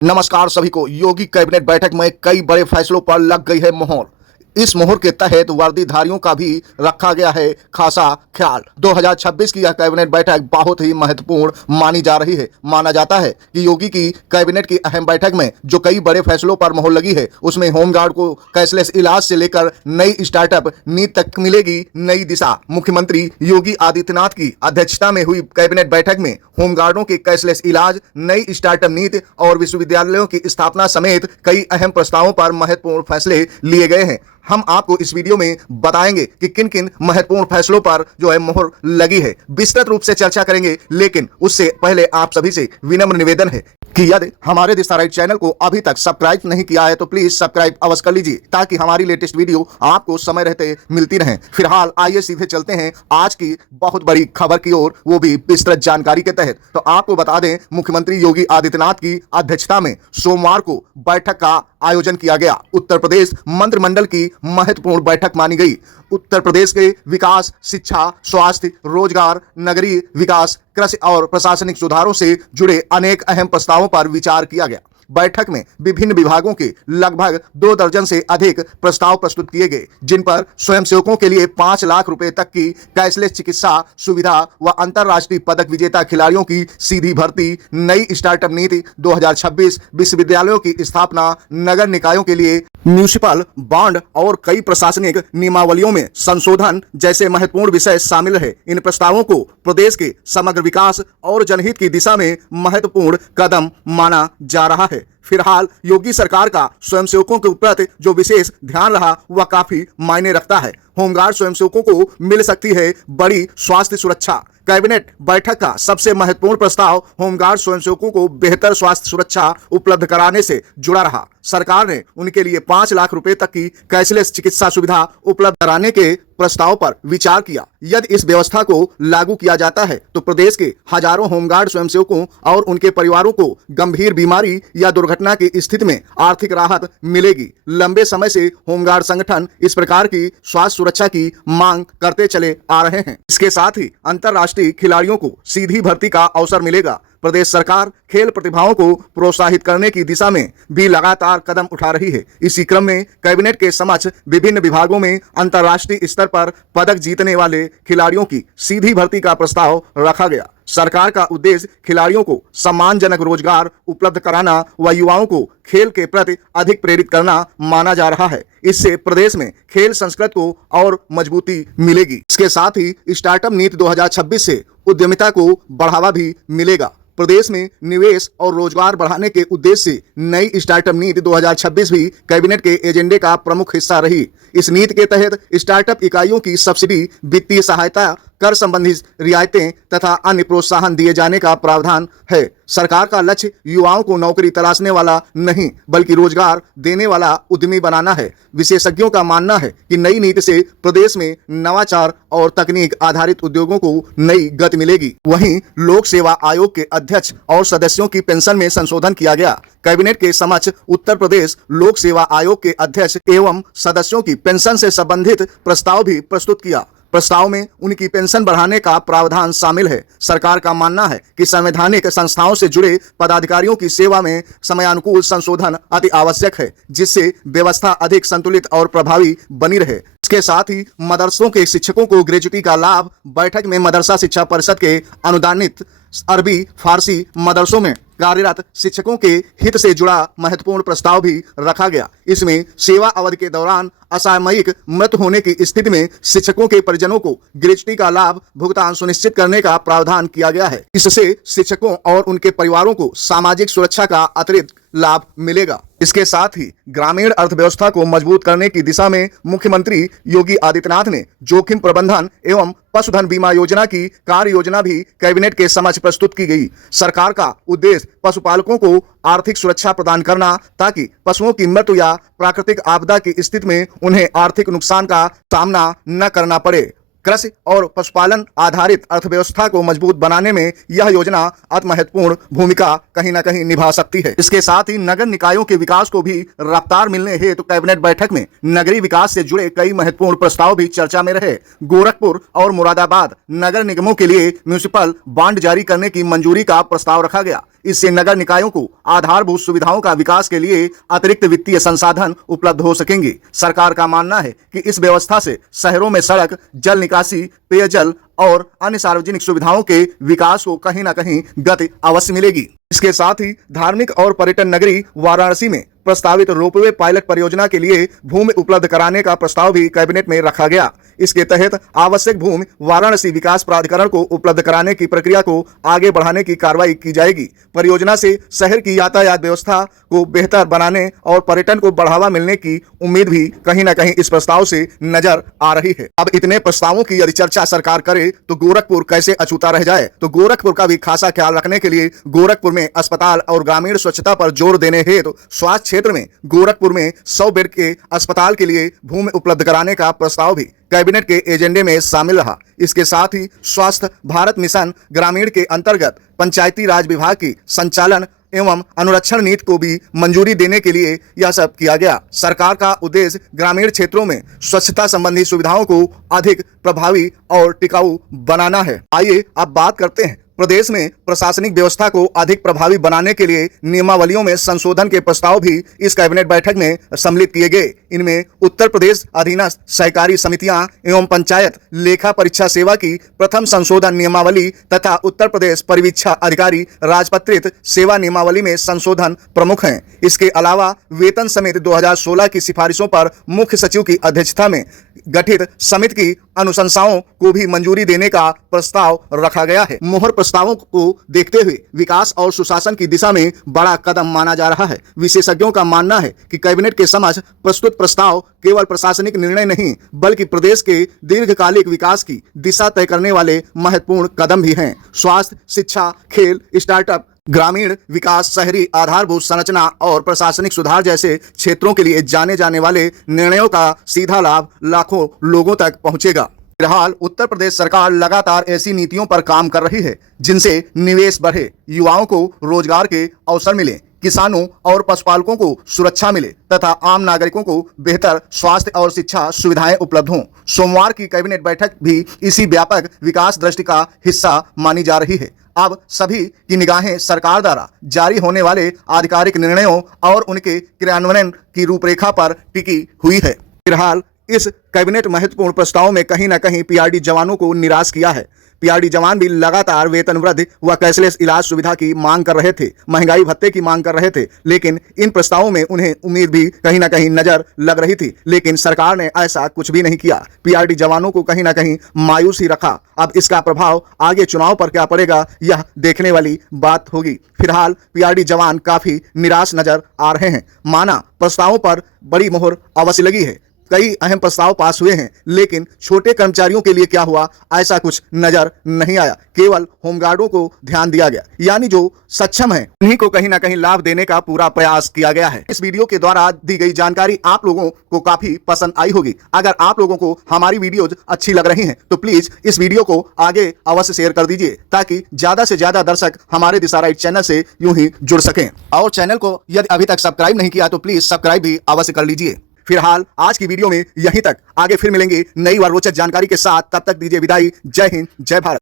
नमस्कार सभी को। योगी कैबिनेट बैठक में कई बड़े फैसलों पर लग गई है मोहर। इस मोहर के तहत वर्दीधारियों का भी रखा गया है खासा ख्याल। 2026 की यह कैबिनेट बैठक बहुत ही महत्वपूर्ण मानी जा रही है। माना जाता है कि योगी की कैबिनेट की अहम बैठक में जो कई बड़े फैसलों पर मोहर लगी है, उसमें होमगार्ड को कैशलेस इलाज से लेकर नई स्टार्टअप नीति तक मिलेगी नई दिशा। मुख्यमंत्री योगी आदित्यनाथ की अध्यक्षता में हुई कैबिनेट बैठक में होमगार्डों के कैशलेस इलाज, नई स्टार्टअप नीति और विश्वविद्यालयों की स्थापना समेत कई अहम प्रस्तावों पर महत्वपूर्ण फैसले लिए गए हैं। हम आपको इस वीडियो में बताएंगे कि किन किन महत्वपूर्ण फैसलों पर जो है मोहर लगी है। विस्तृत रूप से चर्चा करेंगे, लेकिन उससे पहले आप सभी से विनम्र निवेदन है कि यदि हमारे दिशा राइट चैनल को अभी तक सब्सक्राइब नहीं किया है तो प्लीज सब्सक्राइब अवश्य कर लीजिए, ताकि हमारी लेटेस्ट वीडियो आपको समय रहते मिलती रहे। फिलहाल आइए सीधे चलते हैं आज की बहुत बड़ी खबर की ओर, वो भी विस्तृत जानकारी के तहत। तो आपको बता दें, मुख्यमंत्री योगी आदित्यनाथ की अध्यक्षता में सोमवार को बैठक का आयोजन किया गया। उत्तर प्रदेश मंत्रिमंडल की महत्वपूर्ण बैठक मानी गई। उत्तर प्रदेश के विकास, शिक्षा, स्वास्थ्य, रोजगार, नगरीय विकास, कृषि और प्रशासनिक सुधारों से जुड़े अनेक अहम प्रस्तावों पर विचार किया गया। बैठक में विभिन्न विभागों के लगभग 2 दर्जन से अधिक प्रस्ताव प्रस्तुत किए गए, जिन पर स्वयंसेवकों के लिए 5 लाख रुपए तक की कैशलेस चिकित्सा सुविधा व अंतर्राष्ट्रीय पदक विजेता खिलाड़ियों की सीधी भर्ती, नई स्टार्टअप नीति 2026, विश्वविद्यालयों की स्थापना, नगर निकायों के लिए म्यूनिसिपल बॉन्ड और कई प्रशासनिक नियमावलियों में संशोधन जैसे महत्वपूर्ण विषय शामिल है। इन प्रस्तावों को प्रदेश के समग्र विकास और जनहित की दिशा में महत्वपूर्ण कदम माना जा रहा है। फिलहाल योगी सरकार का स्वयंसेवकों के प्रति जो विशेष ध्यान रहा, वह काफी मायने रखता है। होमगार्ड स्वयंसेवकों को मिल सकती है बड़ी स्वास्थ्य सुरक्षा। कैबिनेट बैठक का सबसे महत्वपूर्ण प्रस्ताव होमगार्ड स्वयंसेवकों को बेहतर स्वास्थ्य सुरक्षा उपलब्ध कराने से जुड़ा रहा। सरकार ने उनके लिए 5 लाख रुपए तक की कैशलेस चिकित्सा सुविधा उपलब्ध कराने के प्रस्ताव पर विचार किया। यदि इस व्यवस्था को लागू किया जाता है तो प्रदेश के हजारों होमगार्ड स्वयंसेवकों और उनके परिवारों को गंभीर बीमारी या दुर्घटना की स्थिति में आर्थिक राहत मिलेगी। लंबे समय से होमगार्ड संगठन इस प्रकार की स्वास्थ्य सुरक्षा की मांग करते चले आ रहे हैं। इसके साथ ही अंतर्राष्ट्रीय खिलाड़ियों को सीधी भर्ती का अवसर मिलेगा। प्रदेश सरकार खेल प्रतिभाओं को प्रोत्साहित करने की दिशा में भी लगातार कदम उठा रही है। इसी क्रम में कैबिनेट के समक्ष विभिन्न विभागों में अंतर्राष्ट्रीय स्तर पर पदक जीतने वाले खिलाड़ियों की सीधी भर्ती का प्रस्ताव रखा गया। सरकार का उद्देश्य खिलाड़ियों को सम्मानजनक रोजगार उपलब्ध कराना व युवाओं को खेल के प्रति अधिक प्रेरित करना माना जा रहा है। इससे प्रदेश में खेल संस्कृति को और मजबूती मिलेगी। इसके साथ ही स्टार्टअप नीति 2026 से उद्यमिता को बढ़ावा भी मिलेगा। प्रदेश में निवेश और रोजगार बढ़ाने के उद्देश्य से नई स्टार्टअप नीति 2026 भी कैबिनेट के एजेंडे का प्रमुख हिस्सा रही। इस नीति के तहत स्टार्टअप इकाइयों की सब्सिडी, वित्तीय सहायता, कर संबंधी रियायतें तथा अन्य प्रोत्साहन दिए जाने का प्रावधान है। सरकार का लक्ष्य युवाओं को नौकरी तलाशने वाला नहीं, बल्कि रोजगार देने वाला उद्यमी बनाना है। विशेषज्ञों का मानना है कि नई नीति से प्रदेश में नवाचार और तकनीक आधारित उद्योगों को नई गति मिलेगी। वहीं लोक सेवा आयोग के अध्यक्ष और सदस्यों की पेंशन में संशोधन किया गया। कैबिनेट के समक्ष उत्तर प्रदेश लोक सेवा आयोग के अध्यक्ष एवं सदस्यों की पेंशन से संबंधित प्रस्ताव भी प्रस्तुत किया। प्रस्ताव में उनकी पेंशन बढ़ाने का प्रावधान शामिल है। सरकार का मानना है कि संवैधानिक संस्थाओं से जुड़े पदाधिकारियों की सेवा में समयानुकूल संशोधन अति आवश्यक है, जिससे व्यवस्था अधिक संतुलित और प्रभावी बनी रहे। इसके साथ ही मदरसों के शिक्षकों को ग्रेजुटी का लाभ। बैठक में मदरसा शिक्षा परिषद के अनुदानित अरबी फारसी मदरसों में कार्यरत शिक्षकों के हित से जुड़ा महत्वपूर्ण प्रस्ताव भी रखा गया। इसमें सेवा अवधि के दौरान असामयिक मृत्यु होने की स्थिति में शिक्षकों के परिजनों को ग्रेजुटी का लाभ भुगतान सुनिश्चित करने का प्रावधान किया गया है। इससे शिक्षकों और उनके परिवारों को सामाजिक सुरक्षा का अतिरिक्त लाभ मिलेगा। इसके साथ ही ग्रामीण अर्थव्यवस्था को मजबूत करने की दिशा में मुख्यमंत्री योगी आदित्यनाथ ने जोखिम प्रबंधन एवं पशुधन बीमा योजना की कार्य योजना भी कैबिनेट के समक्ष प्रस्तुत की गई। सरकार का उद्देश्य पशुपालकों को आर्थिक सुरक्षा प्रदान करना, ताकि पशुओं की मृत्यु या प्राकृतिक आपदा की स्थिति में उन्हें आर्थिक नुकसान का सामना न करना पड़े। कृषि और पशुपालन आधारित अर्थव्यवस्था को मजबूत बनाने में यह योजना अति महत्वपूर्ण भूमिका कहीं न कहीं निभा सकती है। इसके साथ ही नगर निकायों के विकास को भी रफ्तार मिलने हेतु कैबिनेट बैठक में नगरीय विकास से जुड़े कई महत्वपूर्ण प्रस्ताव भी चर्चा में रहे। गोरखपुर और मुरादाबाद नगर निगमों के लिए म्युनिसिपल बॉन्ड जारी करने की मंजूरी का प्रस्ताव रखा गया। इससे नगर निकायों को आधारभूत सुविधाओं का विकास के लिए अतिरिक्त वित्तीय संसाधन उपलब्ध हो सकेंगे। सरकार का मानना है कि इस व्यवस्था से शहरों में सड़क, जल निकासी, पेयजल और अन्य सार्वजनिक सुविधाओं के विकास को कहीं न कहीं गति अवश्य मिलेगी। इसके साथ ही धार्मिक और पर्यटन नगरी वाराणसी में प्रस्तावित रोपवे पायलट परियोजना के लिए भूमि उपलब्ध कराने का प्रस्ताव भी कैबिनेट में रखा गया। इसके तहत आवश्यक भूमि वाराणसी विकास प्राधिकरण को उपलब्ध कराने की प्रक्रिया को आगे बढ़ाने की कार्रवाई की जाएगी। परियोजना से शहर की यातायात व्यवस्था को बेहतर बनाने और पर्यटन को बढ़ावा मिलने की उम्मीद भी कहीं न कहीं इस प्रस्ताव से नजर आ रही है। अब इतने प्रस्तावों की यदि चर्चा सरकार करे तो गोरखपुर कैसे अछूता रह जाए। तो गोरखपुर का भी खासा ख्याल रखने के लिए गोरखपुर में अस्पताल और ग्रामीण स्वच्छता पर जोर देने हेतु स्वास्थ्य क्षेत्र में गोरखपुर में 100 बेड के अस्पताल के लिए भूमि उपलब्ध कराने का प्रस्ताव भी कैबिनेट के एजेंडे में शामिल रहा। इसके साथ ही स्वास्थ्य भारत मिशन ग्रामीण के अंतर्गत पंचायती राज विभाग की संचालन एवं अनुरक्षण नीति को भी मंजूरी देने के लिए यह सब किया गया। सरकार का उद्देश्य ग्रामीण क्षेत्रों में स्वच्छता संबंधी सुविधाओं को अधिक प्रभावी और टिकाऊ बनाना है। आइए अब बात करते हैं प्रदेश में प्रशासनिक व्यवस्था को अधिक प्रभावी बनाने के लिए नियमावलियों में संशोधन के प्रस्ताव भी इस कैबिनेट बैठक में सम्मिलित किए गए। इनमें उत्तर प्रदेश अधीनस्थ सहकारी समितियां एवं पंचायत लेखा परीक्षा सेवा की प्रथम संशोधन नियमावली तथा उत्तर प्रदेश परिवीक्षा अधिकारी राजपत्रित सेवा नियमावली में संशोधन प्रमुख हैं। इसके अलावा वेतन समिति 2016 की सिफारिशों पर मुख्य सचिव की अध्यक्षता में गठित समिति की अनुशंसाओं को भी मंजूरी देने का प्रस्ताव रखा गया है। मोहर प्रस्तावों को देखते हुए विकास और सुशासन की दिशा में बड़ा कदम माना जा रहा है। विशेषज्ञों का मानना है कि कैबिनेट के समक्ष प्रस्तुत प्रस्ताव केवल प्रशासनिक निर्णय नहीं बल्कि प्रदेश के दीर्घकालिक विकास की दिशा तय करने वाले महत्वपूर्ण कदम भी हैं। स्वास्थ्य, शिक्षा, खेल, स्टार्टअप, ग्रामीण विकास, शहरी आधारभूत संरचना और प्रशासनिक सुधार जैसे क्षेत्रों के लिए जाने जाने वाले निर्णयों का सीधा लाभ लाखों लोगों तक पहुंचेगा। फिलहाल उत्तर प्रदेश सरकार लगातार ऐसी नीतियों पर काम कर रही है जिनसे निवेश बढ़े, युवाओं को रोजगार के अवसर मिले, किसानों और पशुपालकों को सुरक्षा मिले तथा आम नागरिकों को बेहतर स्वास्थ्य और शिक्षा सुविधाएं उपलब्ध हों। सोमवार की कैबिनेट बैठक भी इसी व्यापक विकास दृष्टि का हिस्सा मानी जा रही है। अब सभी की निगाहें सरकार द्वारा जारी होने वाले आधिकारिक निर्णयों और उनके क्रियान्वयन की रूपरेखा पर टिकी हुई है। फिलहाल इस कैबिनेट महत्वपूर्ण प्रस्ताव में कहीं न कहीं पीआरडी जवानों को निराश किया है। पीआरडी जवान भी लगातार वेतन वृद्धि व कैशलेस इलाज सुविधा की मांग कर रहे थे, महंगाई भत्ते की मांग कर रहे थे, लेकिन इन प्रस्तावों में उन्हें उम्मीद भी कहीं न कहीं नजर लग रही थी, लेकिन सरकार ने ऐसा कुछ भी नहीं किया। पीआरडी जवानों को कहीं न कहीं मायूस ही रखा। अब इसका प्रभाव आगे चुनाव पर क्या पड़ेगा यह देखने वाली बात होगी। फिलहाल पीआरडी जवान काफी निराश नजर आ रहे हैं। माना प्रस्तावों पर बड़ी मोहर अवश्य लगी है, कई अहम प्रस्ताव पास हुए हैं, लेकिन छोटे कर्मचारियों के लिए क्या हुआ ऐसा कुछ नजर नहीं आया। केवल होमगार्डों को ध्यान दिया गया, यानी जो सक्षम है उन्हीं को कहीं ना कहीं लाभ देने का पूरा प्रयास किया गया है। इस वीडियो के द्वारा दी गई जानकारी आप लोगों को काफी पसंद आई होगी। अगर आप लोगों को हमारी वीडियोज अच्छी लग रही हैं तो प्लीज इस वीडियो को आगे अवश्य शेयर कर दीजिए ताकि ज्यादा से ज्यादा दर्शक हमारे दिशा राइट चैनल से यूं ही जुड़ सकें। और चैनल को यदि अभी तक सब्सक्राइब नहीं किया तो प्लीज सब्सक्राइब भी अवश्य कर लीजिए। फिलहाल आज की वीडियो में यहीं तक, आगे फिर मिलेंगे नई व रोचक जानकारी के साथ। तब तक दीजिए विदाई। जय हिंद, जय भारत।